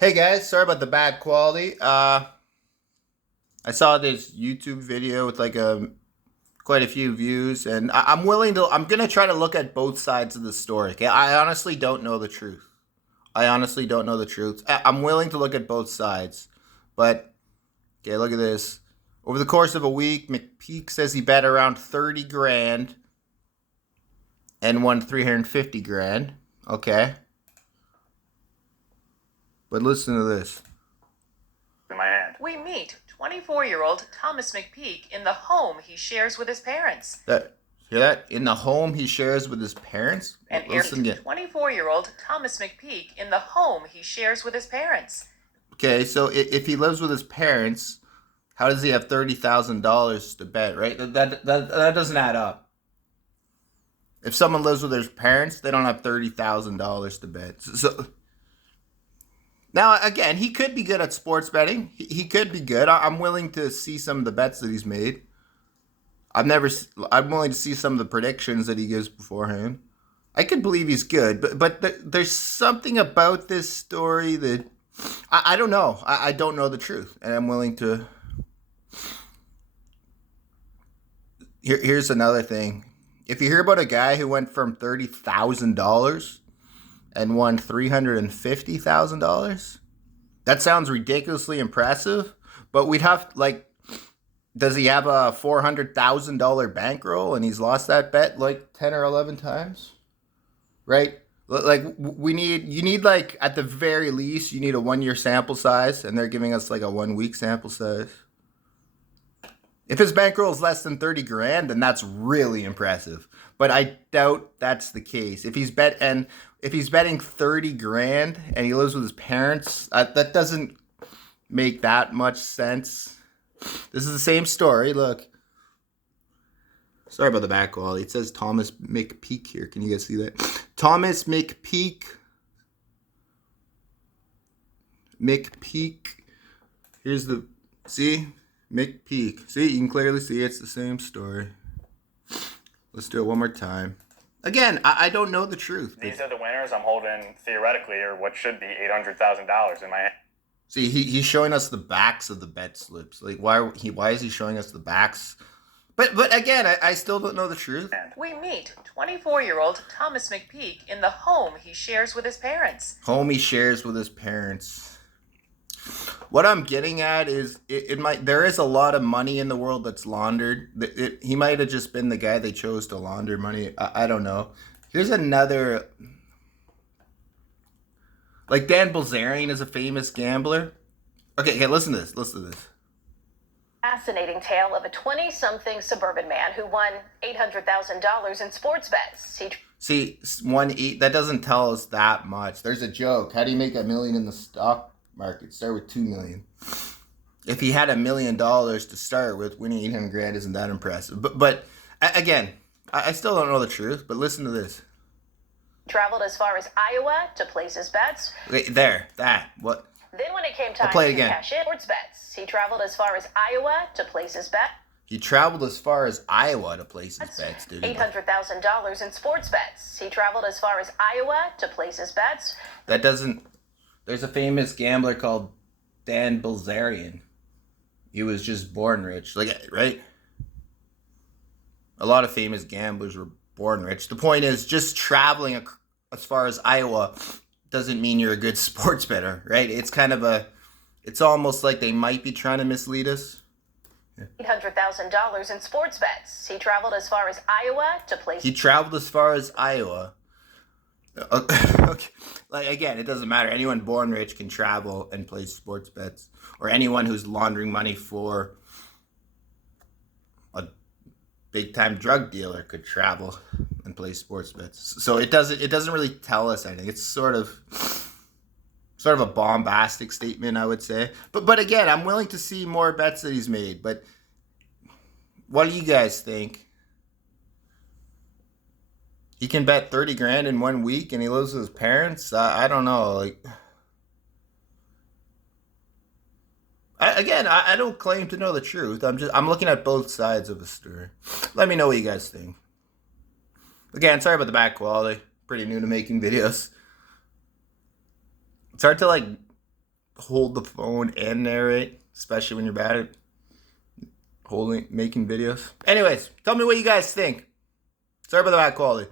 Hey guys, sorry about the bad quality. I saw this YouTube video with quite a few views, and I'm willing to. I'm gonna try to look at both sides of the story. Okay, I honestly don't know the truth. I honestly don't know the truth. I'm willing to look at both sides, but okay, look at this. Over the course of a week, McPeak says he bet around 30 grand and won 350 grand. Okay, but listen to this. In my hand. We meet 24-year-old Thomas McPeak in the home he shares with his parents. Hear that? In the home he shares with his parents? And Listen again. 24-year-old Thomas McPeak in the home he shares with his parents. Okay, so if he lives with his parents, how does he have $30,000 to bet? Right? That doesn't add up. If someone lives with their parents, they don't have $30,000 to bet. So now again, he could be good at sports betting. He could be good. I'm willing to see some of the bets that he's made. I'm willing to see some of the predictions that he gives beforehand. I could believe he's good, but there's something about this story that I don't know. I don't know the truth, and I'm willing to. Here's another thing. If you hear about a guy who went from $30,000 and won $350,000, that sounds ridiculously impressive. But we'd have does he have a $400,000 bankroll and he's lost that bet like 10 or 11 times? Right? You need at the very least, you need a 1 year sample size, and they're giving us like a 1 week sample size. If his bankroll is less than 30 grand, then that's really impressive. But I doubt that's the case. If he's betting 30 grand and he lives with his parents, that doesn't make that much sense. This is the same story. Look. Sorry about the back quality. It says Thomas McPeak here. Can you guys see that? Thomas McPeak. McPeak. Here's the... See? McPeak. See? You can clearly see it's the same story. Let's do it one more time. Again, I don't know the truth. These are the winners. I'm holding, theoretically, or what should be $800,000 in my hand. See, he's showing us the backs of the bet slips. Like, why is he showing us the backs? But again, I still don't know the truth. We meet 24-year-old Thomas McPeak in the home he shares with his parents. Home he shares with his parents. What I'm getting at is there is a lot of money in the world that's laundered. He might have just been the guy they chose to launder money. I don't know. Here's another. Like Dan Bilzerian is a famous gambler. Okay, listen to this. Listen to this. Fascinating tale of a 20-something suburban man who won $800,000 in sports bets. See, that doesn't tell us that much. There's a joke. How do you make $1 million in the stock market? Start with $2 million. If he had $1 million to start with, winning 800 grand isn't that impressive. But again, I still don't know the truth. But listen to this. Traveled as far as Iowa to place his bets. Wait, what? Then when it came time to cash in sports bets, he traveled as far as Iowa to place his bet. He traveled as far as Iowa to place his bets, dude. $800,000 in sports bets. He traveled as far as Iowa to place his bets. That doesn't... There's a famous gambler called Dan Bilzerian. He was just born rich. Right? A lot of famous gamblers were born rich. The point is, just traveling as far as Iowa doesn't mean you're a good sports bettor, right? It's almost like they might be trying to mislead us. Yeah. $800,000 in sports bets. He traveled as far as Iowa to place. He traveled as far as Iowa. Okay. Again, it doesn't matter. Anyone born rich can travel and place sports bets, or anyone who's laundering money for a big-time drug dealer could travel and play sports bets. So it doesn't really tell us anything. It's sort of a bombastic statement, I would say. But again, I'm willing to see more bets that he's made. But what do you guys think? He can bet 30 grand in 1 week and he lives with his parents? I don't know. I don't claim to know the truth. I'm looking at both sides of the story. Let me know what you guys think. Again, sorry about the back quality. Pretty new to making videos. It's hard to hold the phone and narrate, especially when you're bad at making videos. Anyways, tell me what you guys think. Sorry about the bad quality.